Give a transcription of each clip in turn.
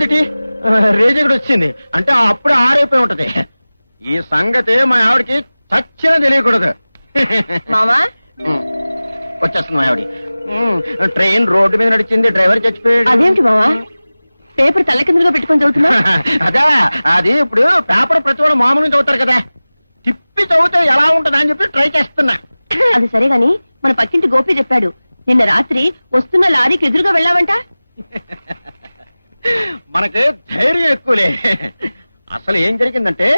రాలేదుటి రేజకుడు వచ్చింది అంటే అప్పుడు ఆరైపోయి ఉంటది. ఈ సంగతి మా ఆవిడకి చచ్చినా తెలియకూడదు. మామా వచ్చేస్తుంది మా ఆవిడ. ట్రైన్ రోడ్డు మీద నడిచింది, డ్రైవర్ చచ్చిపోయాడు. అదేంటి మామా పేపర్ తల్ల కిందగా పెట్టుకొని చదువుతున్నా? అదే అది ఇప్పుడు పేపర్ ప్రతి వాళ్ళు మామూలుగా చదువుతారు కదా, తిప్పి చదివితే ఎలా ఉంటుందా అని చెప్పి ట్రై చేస్తున్నా. అది సరే గాని మన పక్కింటి గోపి చెప్పాడు నిన్న రాత్రి వస్తున్న లారీకి ఎదురుగా వెళ్ళావంట. మనకి ధైర్యం ఎక్కువలే. అసలు ఏం జరిగిందంటే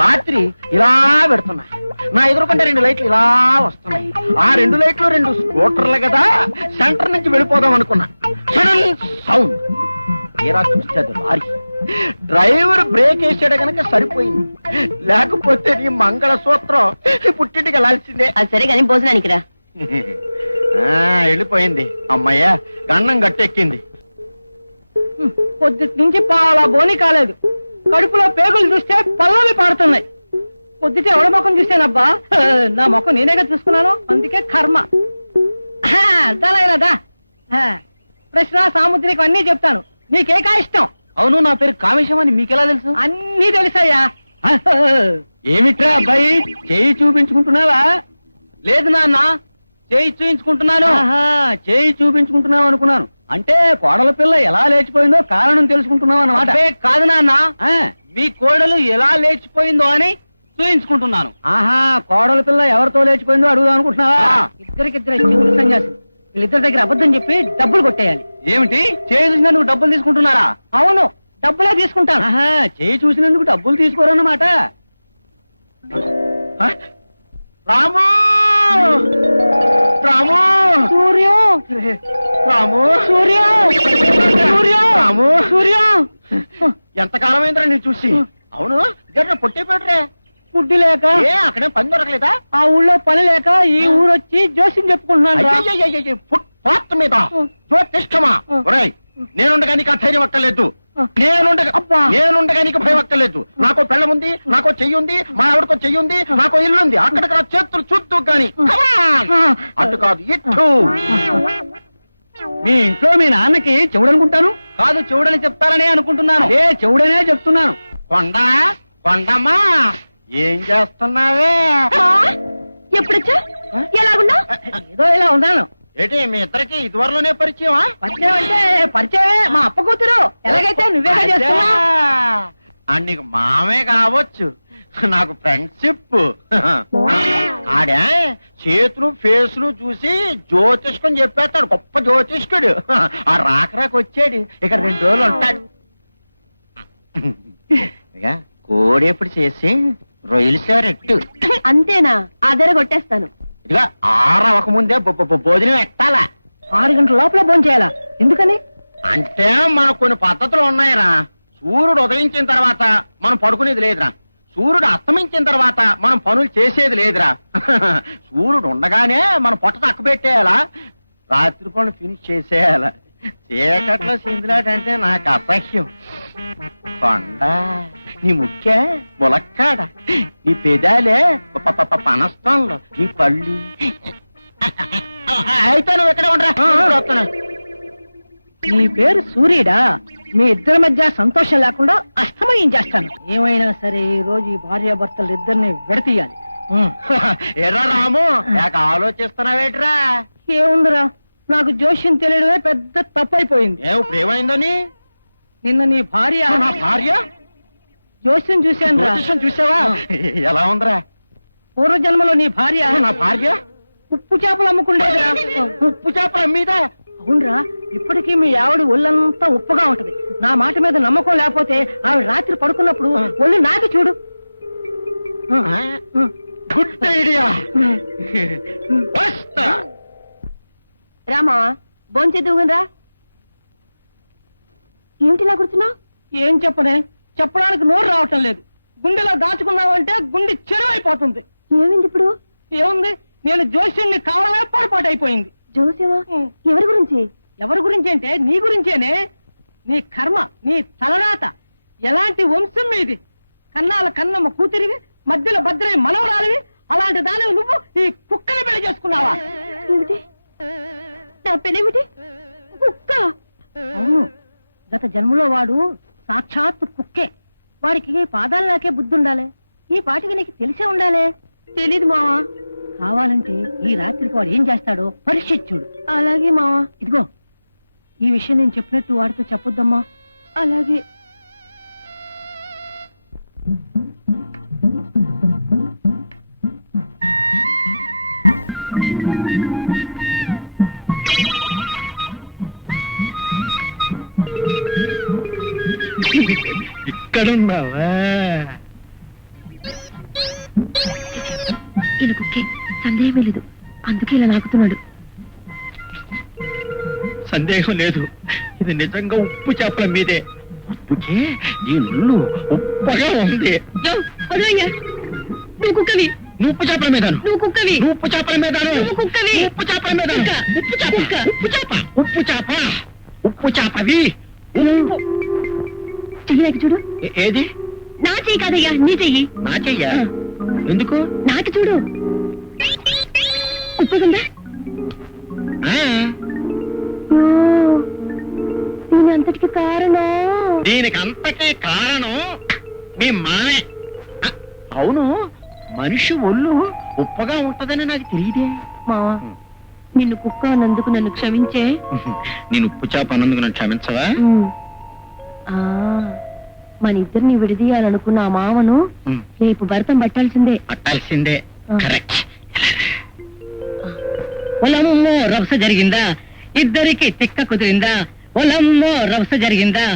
రాత్రి ఇలా పెడుతున్నా, నా ఎదురుకుంటే 2 లైట్లు ఇలా వస్తున్నాయి. ఆ 2 లైట్లు 2 స్కూటర్లు కదా, సెంటర్ నుంచి వెళ్ళిపోదాం అనుకున్నా. సౌండ్ తీరా చూస్తే అది లారీ. డ్రైవర్ బ్రేక్ వేసాడు కనుక సరిపోయింది, లేకపోతే నీ మంగళసూత్రం పుట్టింటికి వెళ్ళాల్సిందే. అది సరే గాని భోజనానికి రా. వెళ్ళిపోయింది అమ్మయ్య, గండం గట్టెక్కింది. పొద్దుటి నుంచి పాలా బోని కాలేదు, కడుపులో పేగులు చూస్తే పల్లవి పారుతున్నాయి. పొద్దుటే ఎవడ ముఖం చూసానబ్బా, నా ముఖం నేనేగా చూసుకున్నాను, అందుకే కర్మ. అంతానదా ప్రశ్న సాముద్రికం అన్నీ చెప్తాను, నీకేకా ఇష్టం? అవును, నా పేరు కామేశం అని మీకెలా తెలుసు? అన్నీ తెలుసయ్యా. ఏమిట్రా అబ్బాయి, చేయి చూపించుకుంటున్నావా? లేదు నాన్న, చేయి చూయించుకుంటున్నాను. చేయి చూపించుకుంటున్నావు అనుకున్నాను. అంటే కోడల పిల్ల ఎలా లేచిపోయిందో కారణం తెలుసుకుంటున్నావు అన్నమాట. కాదు నాన్న, మీ కోడలు ఎలా లేచిపోయిందో అని చూయించుకుంటున్నాను. ఆహా, కోడల పిల్ల ఎవరితో లేచిపోయిందో అడుగుదాం అనుకుంటున్నావా? ఇద్దరికిద్దరు చెవుడు సన్యాసి, వీళ్ళిద్దరి దగ్గర అబద్ధం చెప్పి డబ్బులు కొట్టేయాలి. ఏమిటి, చేయి చూసినందుకు డబ్బులు తీసుకుంటున్నారా? అవును, డబ్బులే తీసుకుంటాను. చేయి చూసినందుకు డబ్బులు తీసుకోరన్నమాట. రాము రాము సూర్యం రాము సూర్యం సూర్యం రాము సూర్యం. ఎంతకాలమైందిరా నేను చూసి. అవును, గట్ల పొట్టిపోయాడురే. ఫుడ్ లేక అక్కడే పని దొరకలేదా? ఆ ఊళ్ళో పని లేక ఈ ఊరు వచ్చి జోస్యం చెప్పుకుంటున్నాను. ఫుట్ మీద జ్యోతిష్టమా? నేనుండగా నీకు ఆ ధైర్యం అక్కర్లేదు, నేనుండగా నీకు భయం అక్కర్లేదు. నాకో పెళ్ళం ఉంది, నాకో చెయ్యి ఉంది, మా ఆవిడకో చెయ్యి ఉంది, నాకో ఇల్లు ఉంది. అక్కడికి నా చేతులు చూద్దు గాని అటు కాదు ఇటు. మీ ఇంట్లో మీ నాన్నకి చెవుడనుకుంటాను కాదు, చెవుడని చెప్తారనే అనుకుంటున్నాను. చెవుడనే చెప్తున్నాను. కొండమ్మా ఏం చేస్తున్నావే? ఎప్పుడొచ్చా? ఎలాగున్నా? ఏదో ఇలా ఉన్నాను. ఏంటి మీ ఇద్దరికి ఇదివరలోనే పరిచయమా? పరిచయం అంటే పరిచయమే, మా అప్ప కూతురు. ఎలాగైతే నువ్వేగా చేస్తున్నా. నీకు మామే కావచ్చు, నాకు ఫ్రెండ్షిప్. ఆడే చేతులు ఫేసులు చూసి జ్యోతిష్కం చెప్పేస్తాడు, గొప్ప జ్యోతిష్కుడు. ఆ రాకరాకు వచ్చాడు, ఇక 2 రోజులు ఉంటాడు. ఇక కోడి ఎప్పుడు చేసి రొయ్యలు సారెట్టు. అంతేనా? అదర కొట్టేస్తాను. ఇదిగా 6 అవ్వకముందే భోజనం ఎట్టాలా? 6 గంటల లోపల భోజనం చేయాలా? ఎందుకని? అంటే మనకు కొన్ని పద్ధతులు ఉన్నాయిరా. సూర్యుడు ఉదయించిన తర్వాత మనం పడుకునేది లేదురా, సూర్యుడు అస్తమించిన తర్వాత మనం పనులు చేసేది లేదురా. సూర్యుడు ఉండగానే మనం పొట్ట తక్కువ పెట్టేయాలా, రాత్రి పనులు ఫినిష్ చేసేయాలా. చీకట్లో సింధులాటంటే నాకు అసహ్యం. కొండ నీ ముఖ్య ములక్కాడ, నీ పెదాలే పనస్తంలో, నీ పళ్ళు. అయితే నువ్వు ఎక్కడ ఉండరా? నీ పేరు సూర్యుడా? మీ ఇద్దరి మధ్య సంతోషం లేకుండా అస్తమయం చేస్తాను. ఏమైనా సరే ఈ రోజు ఈ భార్యాభర్తలు ఇద్దరిని విడతీయాలి. ఎర్రా రాము, ఆలోచిస్తున్నావేట్రా? ఏముందిరా, నాకు జోష్యం తెలియడమే పెద్ద తప్పైపోయింది. ఇప్పుడు ఏమైందని? నిన్న నీ భార్య. నా భార్య? జోష్యం చూశాను. చూసావా? ఎలా ఉందిరా? పూర్వజన్మలో నీ భార్య. నా భార్య ఉప్పు చేపలు అమ్ముకుండేదిరా. ఉప్పు చేపల మీద? అవునరా, ఇప్పటికీ మీ ఆవిడ ఒళ్ళంతా ఉప్పుగా ఉంటది. నా మాట మీద నమ్మకం లేకపోతే ఆవిడ రాత్రి పడుకున్నప్పుడు ఒళ్ళు నాకు చూడు. Good idea. రామా భోంచేద్దువురా. ఏమిటిలా కూర్చున్నావు? ఏం చెప్పనే, చెప్పడానికి నోరు రావటం లేదు. గుండెలో దాచుకున్నావంటే గుండె చెరువైపోతుంది. ఏమైంది ఇప్పుడు? ఏముంది, నేను జోష్యుణ్ణి కావాలనే పొరపాటు అయిపోయింది. జోసేవా? ఎవరి గురించి? ఎవరి గురించి అంటే నీ గురించేనే. నీ కర్మ, నీ తలరాత, ఎలాంటి వంశం మీది. కన్నాల కన్నమ్మ కూతురివి, మధ్యలో భద్రై మనవరాలివి. అలాంటి దానివి నువ్వు ఈ కుక్కని పెళ్లి చేసుకున్నావా? ఏమిటి నా పెనేమిటి? కుక్క? అవును, గత జన్మలో వాడు సాక్షాత్ కుక్కే. వాడికి పాదాలకే బుద్ధి ఉండాలి. ఈ పాటికి నీకు తెలిసే ఉండాలి. తెలీదు మావా. కావాలంటే ఈ రాత్రికి వాడు ఏం చేస్తాడో పరీక్షించి చూడు. అలాగే మావా. ఇదిగో ఈ విషయం నేను చెప్పినట్టు వాడితో చెప్పొద్దమ్మా. అలాగే. ఇక్కడున్నావా? ఈయన కుక్కే, సందేహమే లేదు. అందుకే ఇలా నాకుతున్నాడు. సందేహం లేదు, ఇది నిజంగా ఉప్పు చేపల మీదే. అందుకే ఈ నుళ్ళు ఉప్పగా ఉంది. నువ్వు కుక్కవి. నువ్వు ఉప్పు చేపల మీద, నువ్వు కుక్కవి. నువ్వు ఉప్పు చేపల మీద, నువ్వు కుక్కవి. ఉప్పు చేపల మీద, ఉప్పు చేప, కుక్క. ఉప్పు చేప, ఉప్పు చేప, ఉప్పు చేపవి. చెయ్యి చూడు. ఏది? నా చెయ్యి కాదయ్యా, నీ చెయ్యి. నా చెయ్యా? ఎందుకు? నాకు చూడు. ఉప్పుకుందా? దీని అంతటికి కారణం, దీనికి అంతకీ కారణం మీ మానే. అవును, మనిషి ఒళ్ళు ఉప్పగా ఉంటదని నాకు తెలియదే. మావా, నిన్ను కుక్క అన్నందుకు నన్ను క్షమించే. నేను ఉప్పు చేప అన్నందుకు నన్ను క్షమించవా? మన ఇద్దరిని విడదీయాలనుకున్న ఆ మామను రేపు భర్తం పట్టాల్సిందే. పట్టాల్సిందే. కరెక్ట్. పొలమ్మో రభస జరిగిందా? ఇద్దరికి తిక్క కుదిరిందా? పొలమ్మో రభస జరిగిందా?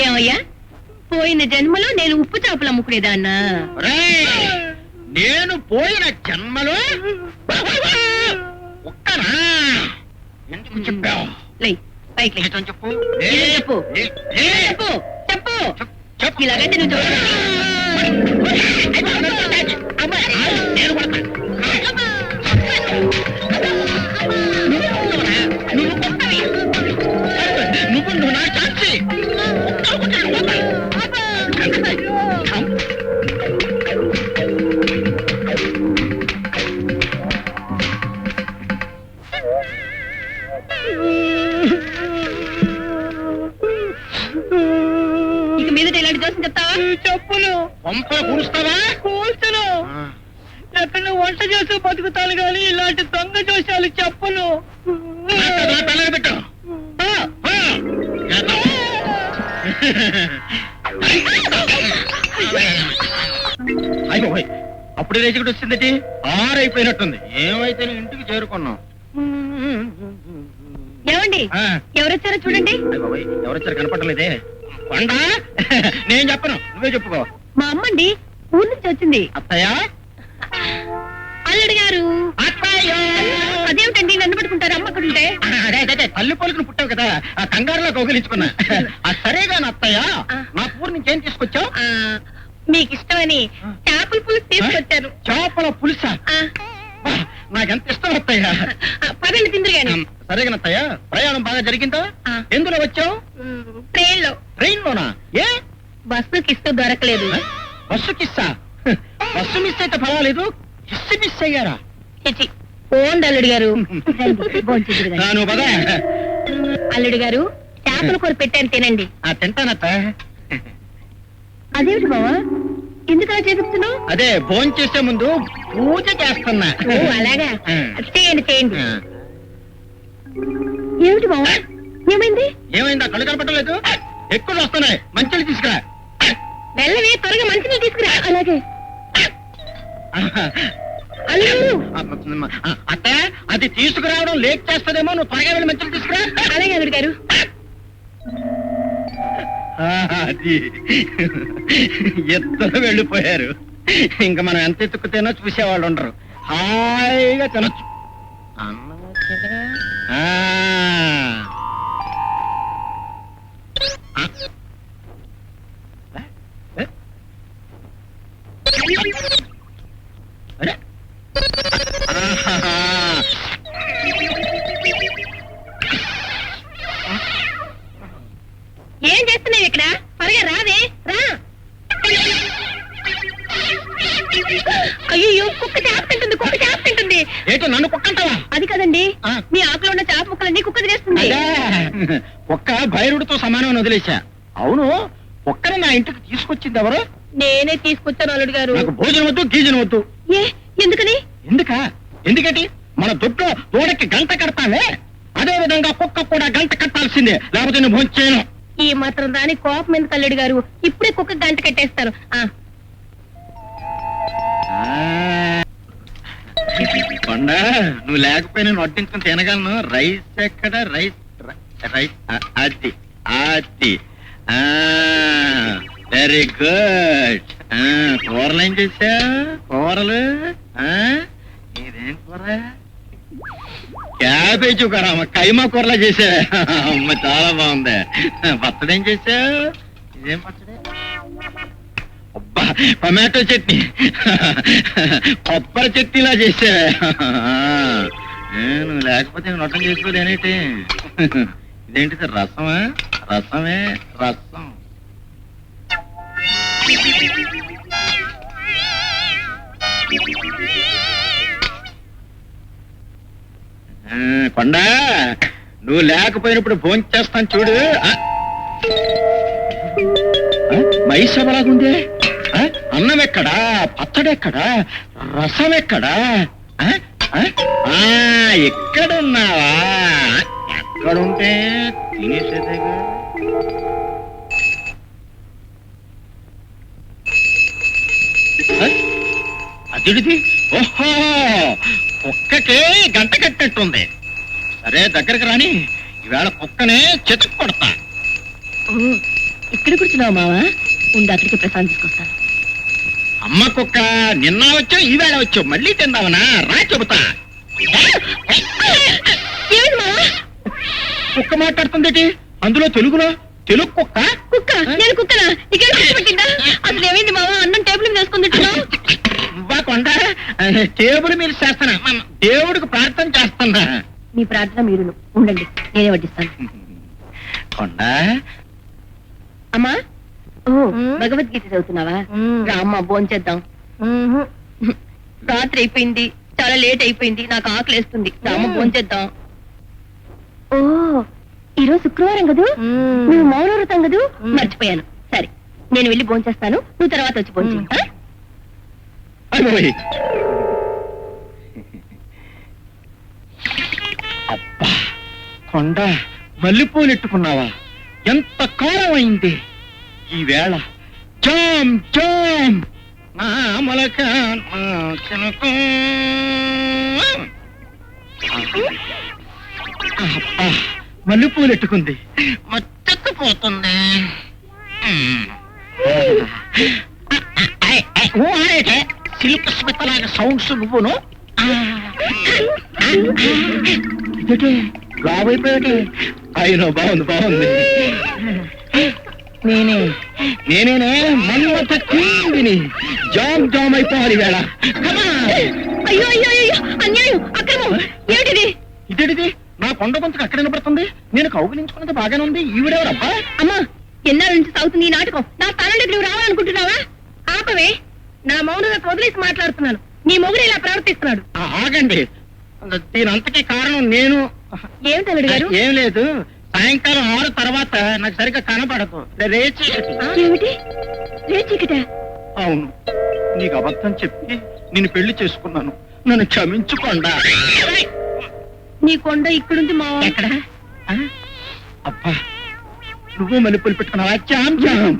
ఏమయ్యా, పోయిన జన్మలో నేను ఉప్పు చేపలు అమ్ముకునేదాన్నా? నేను పోయిన జన్మలో ఒక్కనా? ఎందుకు చెప్పావు? లై, పైకి లై. నిజం చెప్పు. చెప్పు. చెప్పు, చెప్పు. ఇలాగైతే నువ్వు చూడ. నేను కొడతా. నువ్వు నా ఛాన్సీ. ఇక మీద ఇలాంటి దోషం చెప్తావా? చెప్పులు పంపలు కూరుస్తావా? కూర్చును. ఎక్కడ వంట చేస్తూ బతుకుతాను గాని ఇలాంటి దొంగ జోషాలు చెప్పను. పెట్టు. అయిపోయి అప్పుడే రేచుకుడు వచ్చిందటి. 6 అయిపోయినట్టుంది. ఏమైతే ఇంటికి చేరుకున్నాం. ఏమండి, ఎవరొచ్చారో చూడండి. ఎవరొచ్చారు కనపడలేదే. కొండ, నేను చెప్పను, నువ్వే చెప్పుకో. మా అమ్మండి, ఊరి నుంచి వచ్చింది. అత్తయ్య, అల్లుడు గారు. అత్తయ్య. అదేమిటండి నన్ను పట్టుకుంటారు అమ్మ అక్కడుంటే? అదే తల్లి పోలికను పుట్టావు కదా, ఆ కంగారులో కౌగిలించుకున్నా. సరేగాని అత్తయ్య, నా ఊరు నుంచి ఏం తీసుకొచ్చావు? మీకు ఇష్టమని చేపల పులుసు తీసుకొచ్చాను. చేపల పులుసా? నాకెంత ఇష్టం అత్తయ్య. పదండి తిందరు గాని. సరేగానత్తయ్య, ప్రయాణం బాగా జరిగిందా? ఎందులో వచ్చావు? ట్రైన్ లో. ట్రైన్ లోనా? ఏ? బస్సు కిస్తూ దొరకలేదు. బస్సు కిస్సా? బస్సు మిస్ అయితే పర్వాలేదు, కిస్సు మిస్ అయ్యారా? పోండి అల్లుడు గారు. నువ్వు పద. అల్లుడు గారు, చేపల కూర పెట్టాను, తినండి. తింటానత్త. అదేమిటి బావా, ఎందుకు అలా చేపిస్తున్నావు? అదే భోజనం చేసే ముందు పూజ చేస్తున్నా. అలాగా, చేయండి చేయండి. ఏమిటి బావా, ఏమైంది? ఏమైందా? కళ్ళు కనపడలేదు, ఎక్కువ వస్తున్నాయి. మంచిలు తీసుకురా. వెళ్ళవే, త్వరగా మంచిని తీసుకురా. అలాగే. అత్త, అది తీసుకురావడం లేట్ చేస్తుందేమో, నువ్వు త్వరగా వెళ్ళి మంచిలు తీసుకురా. అలాగే అల్లుడు గారు. అది ఇద్దరు వెళ్ళిపోయారు. ఇంకా మనం ఎంత ఎత్తుకుతేనో చూసేవాళ్ళు ఉండరు. హాయిగా తినొచ్చు. మీ ఆకులో ఉన్న చేప ముక్కలన్నీ కుక్క తినేస్తుంది. అదే, కుక్క భైరుడితో సమానం వదిలేశా. అవును, కుక్కని నా ఇంటికి తీసుకొచ్చింది ఎవరు? నేనే తీసుకొచ్చాను అల్లుడు గారు. నాకు భోజనం వద్దు, గీజనం వద్దు. ఏ ఎందుకని? ఎందుకంటే మన దొడ్లో దూడకి గంట కడతానే, అదే విధంగా కుక్క కూడా గంట కట్టాల్సిందే, లేకపోతే నేను భోజనం చేయను. ఈ మాత్రం దాని కోపం ఎందుకు అల్లుడు గారు? ఇప్పుడే కుక్క గంట కట్టేస్తాను. కొండ, నువ్వు లేకపోయినా వడ్డించుకుని తినగలను. రైస్ ఎక్కడ? రైస్ రైస్ అది అది వెరీ గుడ్. కూరలు ఏం చేసా? కూరలు ఇదేం కూర? క్యాబేజీ కూర. కైమా కూరలా చేసా. అమ్మ చాలా బాగుంది. పచ్చడి ఏం చేసా? ఇదేం పచ్చడి? అబ్బా, టమాటో చట్నీ. కొబ్బరి చట్నీలా చేసా. నువ్వు లేకపోతే నొట్టం చేసుకోలేనేటి. ఇదేంటిది? రసమా? రసమే రసం. కొండ, నువ్వు లేకపోయినప్పుడు భోజనం చేస్తాను చూడు. మైసబలాగుంది. అన్నం ఎక్కడా? పచ్చడి ఎక్కడా? రసం ఎక్కడా? ఎక్కడున్నావా? ఎక్కడుంటే తినేసేదేగా. అదిడిది. ఓహో, కుక్కకే గంట కట్టినట్టుంది. సరే, దగ్గరికి రాని. ఈవేళ కుక్కనే చెతుకు కొడతా. ఇక్కడ కూర్చున్నావు మావా? ఉండి అక్కడికి ప్రసాదం తీసుకొస్తాను. అమ్మ కుక్క, నిన్న వచ్చావు, ఈవేళ వచ్చావు, మళ్ళీ తిందావనా? రా చెబుతా. ఏమిటి మావా? కుక్క మాట్లాడుతుంది. అందులో తెలుగులో. తెలుగు కుక్క. కుక్క? నేను కుక్కనా? ఇక్కడ పెట్టిందా? అసలు ఏమైంది మావా? అన్నం టేబుల్ మీద వేసుకుని తింటున్నావు. నువ్వా కొండ? టేబుల్ మీద చేస్తానా? దేవుడికి ప్రార్థన చేస్తానా? మీ ప్రార్థన మీరును ఉండండి, నేనే వడ్డిస్తాను. కొండ, అమ్మా, భగవద్గీత చదువుతున్నావా? అమ్మ భోంచేద్దాం. రాత్రి అయిపోయింది, చాలా లేట్ అయిపోయింది, నాకు ఆకలి వేస్తుంది. అమ్మ భోంచేద్దాం. ఓ, ఈరోజు శుక్రవారం కదూ? నువ్వు మౌన వ్రతం కదూ? మర్చిపోయాను. సరే, నేను వెళ్ళి భోంచేస్తాను, నువ్వు తర్వాత వచ్చి భోంచే. అబ్బా కొండ, మల్లెపూలు ఎట్టుకున్నావా? ఎంత కాలం అయింది. ఈవేళ జామ్ జామ్ నా మొలక మల్లెపూలు ఎట్టుకుంది, మచ్చకపోతుంది. సిల్క్ స్మిత్ లాగా సౌండ్స్ నువ్వును. ఇదే లావైపోయాడు. అయినా బాగుంది బాగుంది. నేనేనే మన్మథ కిందిని. జామ్ జామ్ అయిపోవాలి వేళ. అయ్యో అయ్యో అయ్యో, అన్యాయం, అక్రమం. ఏమిటిది? ఇదేంటిది? నా కొండ గొంతుకు అక్కడ వినపడుతుంది. నేను కౌగిలించుకున్నది బాగానే ఉంది. ఈవిడెవరబ్బా? అమ్మా, ఎన్నాళ్ళ నుంచి సాగుతుంది ఈ నాటకం? నా స్థానంలోకి నువ్వు రావాలనుకుంటున్నావా? ఆపవే, నా మౌనంగా వదిలేసి మాట్లాడుతున్నాను. నీ మొగుడు ఇలా ప్రవర్తిస్తున్నాడు. ఆగండి, దీనంతకీ కారణం నేను. ఏమిటి అల్లుడు గారు? ఏం లేదు, సాయంకాలం 6 తర్వాత నాకు సరిగ్గా కనపడదు. రేచీకటి. ఏమిటి రేచీకట? అవును, నీకు అబద్ధం చెప్పి నేను పెళ్లి చేసుకున్నాను. నన్ను క్షమించుకోండా. నీ కొండ ఇక్కడుంది మా. ఎక్కడ? అబ్బా, నువ్వు మల్లెపూలు పెట్టుకున్నావా? జామ్ జామ్.